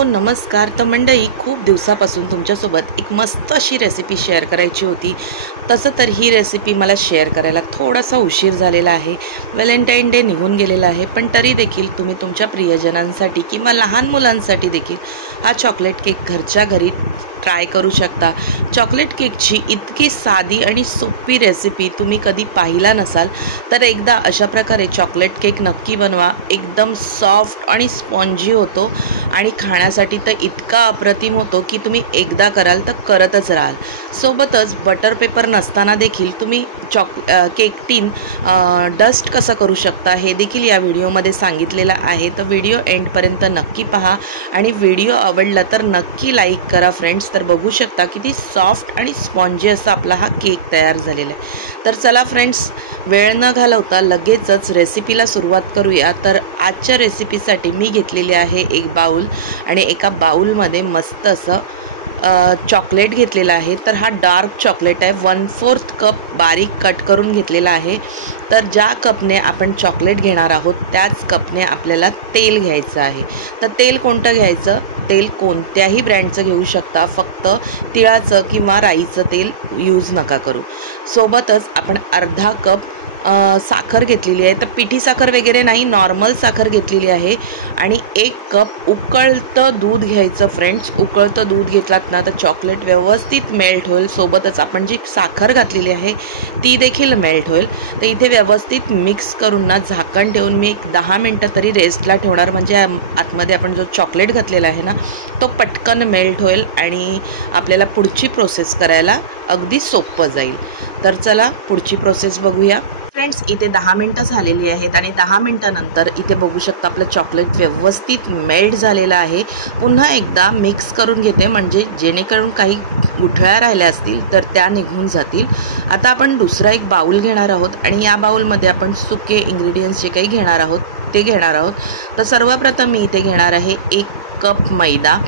Hello नमस्कार। तर मंडळी, खूप दिवसापासून तुमच्यासोबत एक मस्त अशी रेसिपी शेअर करायची होती। तसं तर ही रेसिपी मला शेअर करायला थोडासा उशीर झालेला आहे। व्हॅलेंटाईन डे निघून गेलेला आहे, पण तरी देखील तुम्ही तुमच्या प्रियजनांसाठी किंवा लहान मुलांसाठी देखील हा चॉकलेट केक घरच्या घरी ट्राय करू शकता। चॉकलेट केकची इतकी साधी आणि सोपी रेसिपी तुम्ही कधी पाहिला नसाल तर एकदा अशा प्रकारे चॉकलेट केक नक्की बनवा। एकदम सॉफ्ट आणि स्पॉन्जी होतो आणि खाण्यासाठी तर इतका अप्रतिम होतो की तुम्ही एकदा कराल तर करतच राहाल। सोबतच बटर पेपर नसताना देखील तुम्ही केक टीन डस्ट कसं करू शकता हे देखील या व्हिडिओमध्ये सांगितलेलं आहे। तर व्हिडिओ एंडपर्यंत नक्की पहा आणि व्हिडिओ आवडला तर नक्की लाईक करा फ्रेंड्स। तर बघू शकता किती सॉफ्ट आणि स्पॉन्जी असा आपला हा केक तयार झालेला आहे। तर चला फ्रेंड्स, वेळ न घालवता लगेचच रेसिपीला सुरुवात करूया। तर आजच्या रेसिपीसाठी मी घेतलेली आहे एक बाउल आणि एका बाउलमध्ये मस्त असं चॉकलेट घेतलेला आहे। तर हा डार्क चॉकलेट आहे, 1/4 कप बारीक कट करून घेतलेला आहे। तर ज्या कपने आपण चॉकलेट घेणार आहोत त्याच कपने आपल्याला तेल घ्यायचं आहे। तर तेल कोणतं घ्यायचं? तेल कोणत्याही ब्रँडचं घेऊ शकता, फक्त तिळाचं किंवा राईचं तेल यूज नका करू। सोबतच आपण अर्धा कप साखर घेतलेली आहे। तर पिठी साखर वगैरे नाही, नॉर्मल साखर घेतलेली आहे आणि 1 कप उकळतं दूध घ्यायचं फ्रेंड्स। उकळतं दूध घेतलात ना तर चॉकलेट व्यवस्थित मेल्ट होईल, सोबतच आपण जी साखर घातलेली आहे ती देखील मेल्ट होईल। तर इथे व्यवस्थित मिक्स करून ना झाकण ठेवून मी एक 10 मिनटं तरी रेस्टला ठेवणार, म्हणजे आतमध्ये आपण जो चॉकलेट घातलेला आहे ना तो पटकन मेल्ट होईल आणि आपल्याला पुढची प्रोसेस करायला अगदी सोपं जाईल। तर चला पुढची प्रोसेस बघूया फ्रेंड्स। इथे 10 मिनटं झालेली आहेत आणि 10 मिनटानंतर इथे बघू शकता आपलं चॉकलेट व्यवस्थित मेल्ट झालेलं आहे। पुन्हा एकदा मिक्स करून घेते, म्हणजे जेणेकरून काही गुठळ्या राहिल्या असतील तर त्या निघून जातील। आता आपण दुसरा एक बाउल घेणार आहोत आणि या बाउलमध्ये आपण सुके इंग्रेडियंट्स जे काही घेणार आहोत ते घेणार आहोत। तर सर्वप्रथम मी इथे घेणार आहे 1 कप मैदा।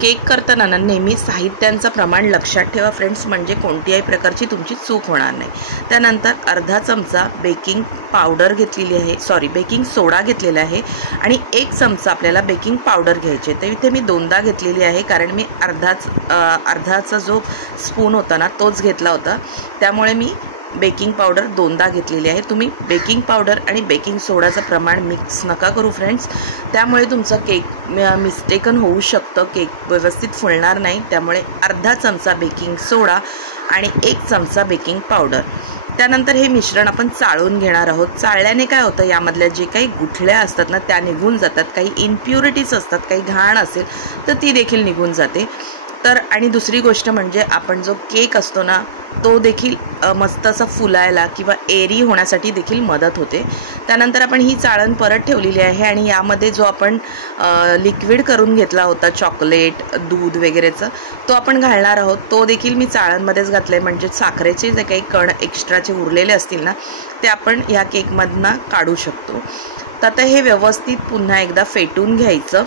केक करताना ना नेहमी साहित्यांचं प्रमाण लक्षात ठेवा फ्रेंड्स, म्हणजे कोणत्याही प्रकारची तुमची चूक होणार नाही। त्यानंतर अर्धा चमचा बेकिंग पावडर घेतलेली आहे, बेकिंग सोडा घेतलेला आहे आणि 1 चमचा आपल्याला बेकिंग पावडर घ्यायचे। तर इथे मी 2दा घेतलेली आहे, कारण मी अर्धाचा जो स्पून होता ना तोच घेतला होता, त्यामुळे मी बेकिंग पावडर 2दा घेतलेली आहे। तुम्ही बेकिंग पावडर आणि बेकिंग सोडाचं प्रमाण मिक्स नका करू फ्रेंड्स, त्यामुळे तुमचा केक मिस्टेकन होऊ शकतं, केक व्यवस्थित फुलणार नाही। त्यामुळे अर्धा चमचा बेकिंग सोडा आणि 1 चमचा बेकिंग पावडर। त्यानंतर हे मिश्रण आपण चाळून घेणार आहोत। चाळल्याने काय होतं, यामधल्या जे काही गुठळ्या असतात ना त्या निघून जातात, काही इम्प्युरिटीज असतात, काही घाण असेल तर ती देखील निघून जाते। तर आणि दुसरी गोष्ट म्हणजे आपण जो केक असतो ना तो देखील मस्त असा फुलायला किंवा एरी होण्यासाठी देखील मदत होते। त्यानंतर आपण ही चाळण परत ठेवलेली आहे आणि यामध्ये जो आपण लिक्विड करून घेतला होता चॉकलेट दूध वगैरेचं तो आपण घालणार आहोत। तो देखील मी चाळणमध्येच घातलं आहे, म्हणजे साखरेचे जे काही कण एक्स्ट्राचे उरलेले असतील ना ते आपण या केकमधनं काढू शकतो। तर आता हे व्यवस्थित पुन्हा एकदा फेटून घ्यायचं,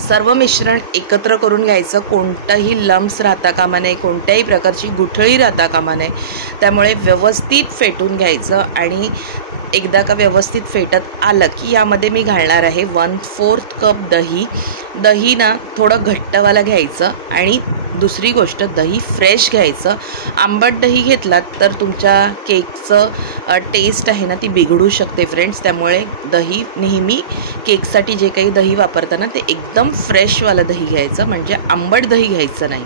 सर्व मिश्रण एकत्र करून घ्यायचं। कोणताही लम्स राहता कामा नये, कोणत्याही प्रकारची गुठळी राहता कामा नये, त्यामुळे व्यवस्थित फेटून घ्यायचं। आणि एकदा का व्यवस्थित फेटत आलं की यामध्ये मी घालणार आहे 1/4 कप दही। दही ना थोडं घट्टवाला घ्यायचं आणि दुसरी गोष्ट दही फ्रेश घ्यायचं। आंबट दही घेतलात तर तुमच्या केकचं टेस्ट आहे ना ती बिघडू शकते फ्रेंड्स, त्यामुळे दही नेहमी केकसाठी जे काही दही वापरताना ते एकदम फ्रेशवालं दही घ्यायचं, म्हणजे आंबट दही घ्यायचं नाही।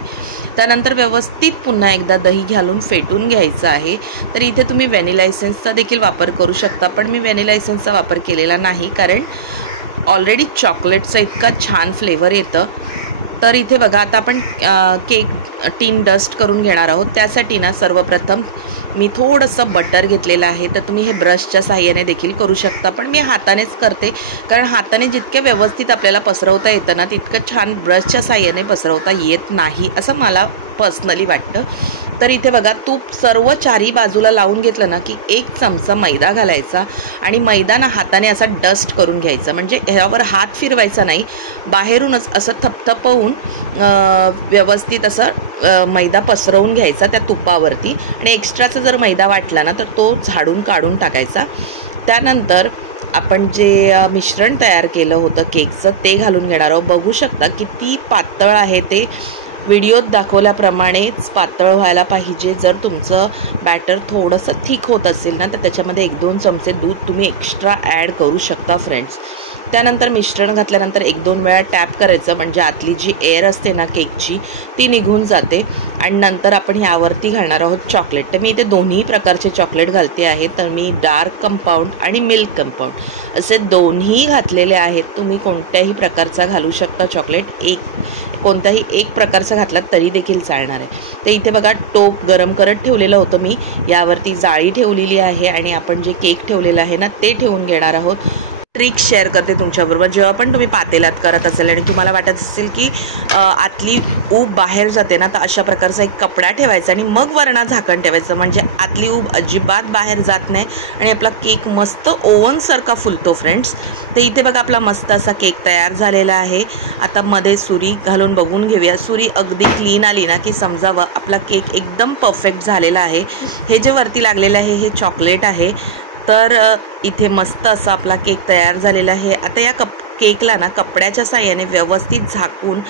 त्यानंतर व्यवस्थित पुन्हा एकदा दही घालून फेटून घ्यायचं आहे। तर इथे तुम्ही व्हॅनिला एसेन्सचा देखील वापर करू शकता, पण मी व्हॅनिला एसेन्सचा वापर केलेला नाही, कारण ऑलरेडी चॉकलेटचा इतका छान फ्लेवर येतं। तर इथे बघा, आता आपण केक टीन डस्ट करून घेणार आहोत। त्यासाठी ना सर्वप्रथम मी थोडंसं बटर घेतलेलं आहे। तर तुम्ही हे ब्रशच्या साहाय्याने देखील करू शकता, पण मी हातानेच करते, कारण हाताने जितक्या व्यवस्थित आपल्याला पसरवता येतं ना तितकं छान ब्रशच्या साहाय्याने पसरवता येत नाही असं मला पर्सनली वाटतं। तर इथे बघा, तूप सर्व चारी बाजूला लावून घेतलं ना की 1 चमचा मैदा घालायचा आणि मैदा ना हाताने असा डस्ट करून घ्यायचा, म्हणजे ह्यावर हात फिरवायचा नाही, बाहेरूनच असं थपथपवून व्यवस्थित असं मैदा पसरवून घ्यायचा त्या तुपावरती आणि एक्स्ट्राचा जर मैदा वाटला ना तर तो झाडून काढून टाकायचा। त्यानंतर आपण जे मिश्रण तयार केलं होतं केकचं ते घालून घेणार आहोत। बघू शकता किती पातळ आहे ते, व्हिडिओत दाखवल्याप्रमाणेच पातळ व्हायला पाहिजे। जर तुमचं बॅटर थोडंसं थिक होत असेल ना तर त्याच्यामध्ये 1-2 चमचे दूध तुम्ही एक्स्ट्रा ॲड करू शकता फ्रेंड्स। त्यानंतर मिश्रण घातल्यानंतर 1-2 वेळा टॅप करायचं, म्हणजे आतली जी एअर असते ना केकची ती निघून जाते। आणि नंतर आपण ह्यावरती घालणार आहोत चॉकलेट। तर मी इथे दोन्ही प्रकारचे चॉकलेट घालते आहे। तर मी डार्क कंपाऊंड आणि मिल्क कंपाऊंड असे दोन्ही घातलेले आहेत। तुम्ही कोणत्याही प्रकारचा घालू शकता चॉकलेट, कोणताही एक प्रकारचा घातलात तरी देखील चालणार आहे। तर इथे बघा टोप गरम करत ठेवलेलं होतं मी, यावरती जाळी ठेवलेली आहे आणि आपण जे केक ठेवलेलं आहे ना ते ठेवून घेणार आहोत। ट्रिक शेअर करते तुमच्याबरोबर। जेव्हा पण तुम्ही पातेल्यात करत असेल आणि तुम्हाला वाटत असेल की आतली ऊब बाहेर जाते ना, तर अशा प्रकारचा एक कपडा ठेवायचा आणि मग वरना झाकण ठेवायचं, म्हणजे आतली ऊब अजिबात बाहेर जात नाही आणि आपला केक मस्त ओव्हनसारखा फुलतो फ्रेंड्स। तर इथे बघा आपला मस्त असा केक तयार झालेला आहे। आता मध्ये सुरी घालून बघून घेऊया। सुरी अगदी क्लीन आली ना की समजावं आपला केक एकदम परफेक्ट झालेला आहे। हे जे वरती लागलेलं आहे हे चॉकलेट आहे। तर इथे मस्त असा आपला केक तयार झालेला आहे। आता या केकला ना कपड्याच्या साहाय्याने व्यवस्थित झाकून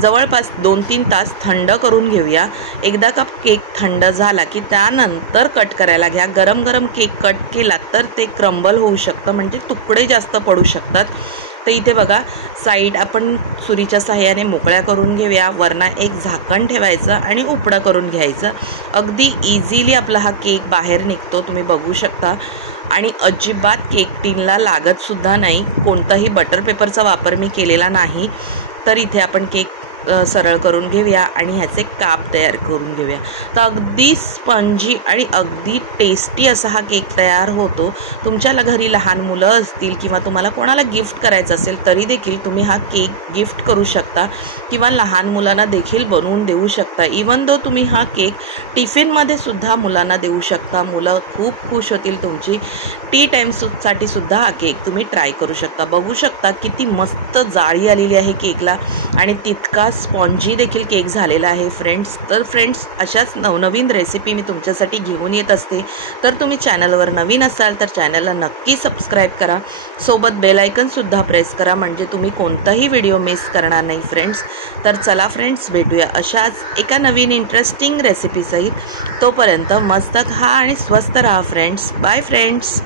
जवळपास 2-3 तास थंड करून घेऊया। एकदा का केक थंड झाला की त्यानंतर कट करायला घ्या। गरम गरम केक कट केला तर ते क्रम्बल होऊ शकतं, म्हणजे तुकडे जास्त पडू शकतात। तर इथे बघा साईड आपण सुरीच्या साहाय्याने मोकळ्या करून घेऊया, वरना एक झाकण ठेवायचं आणि उपडं करून घ्यायचं। अगदी इझिली आपला हा केक बाहेर निघतो, तुम्ही बघू शकता। आणि अजिबात केक टिनला लागत सुद्धा नाही, कोणताही बटर पेपरचा वापर मी केलेला नाही। तर इथे आपण केक सरळ करून घेऊया आणि ह्याचे काप तयार करून घेऊया। तर अगदी स्पंजी आणि अगदी टेस्टी असा हा केक तयार होतो। तुमच्या घरी लहान मुलं असतील किंवा तुम्हाला कोणाला गिफ्ट करायचं असेल तरी देखील तुम्ही हा केक गिफ्ट करू शकता किंवा लहान मुलांना देखील बनवून देऊ शकता। इवन दो तुम्ही हा केक टिफिनमध्ये सुद्धा मुलांना देऊ शकता, मुलं खूप खुश होतील तुमची। टी टाईमसाठी सुद्धा हा केक तुम्ही ट्राय करू शकता। बघू शकता किती मस्त जाळी आलेली आहे केकला आणि तितका स्पॉन्जी देखील केक झालेला आहे फ्रेंड्स। तर फ्रेंड्स अशाच नवनवीन रेसिपी मी तुमच्यासाठी घेऊन येत असते। तर तुम्ही चॅनलवर नवीन असाल तर चॅनलला नक्की सबस्क्राईब करा, सोबत बेल आयकॉनसुद्धा प्रेस करा, म्हणजे तुम्ही कोणताही व्हिडिओ मिस करणार नाही फ्रेंड्स। तर चला फ्रेंड्स भेटूया अशाच एका नवीन इंटरेस्टिंग रेसिपीसहित। तोपर्यंत मस्त खा आणि स्वस्त राहा फ्रेंड्स। Bye friends.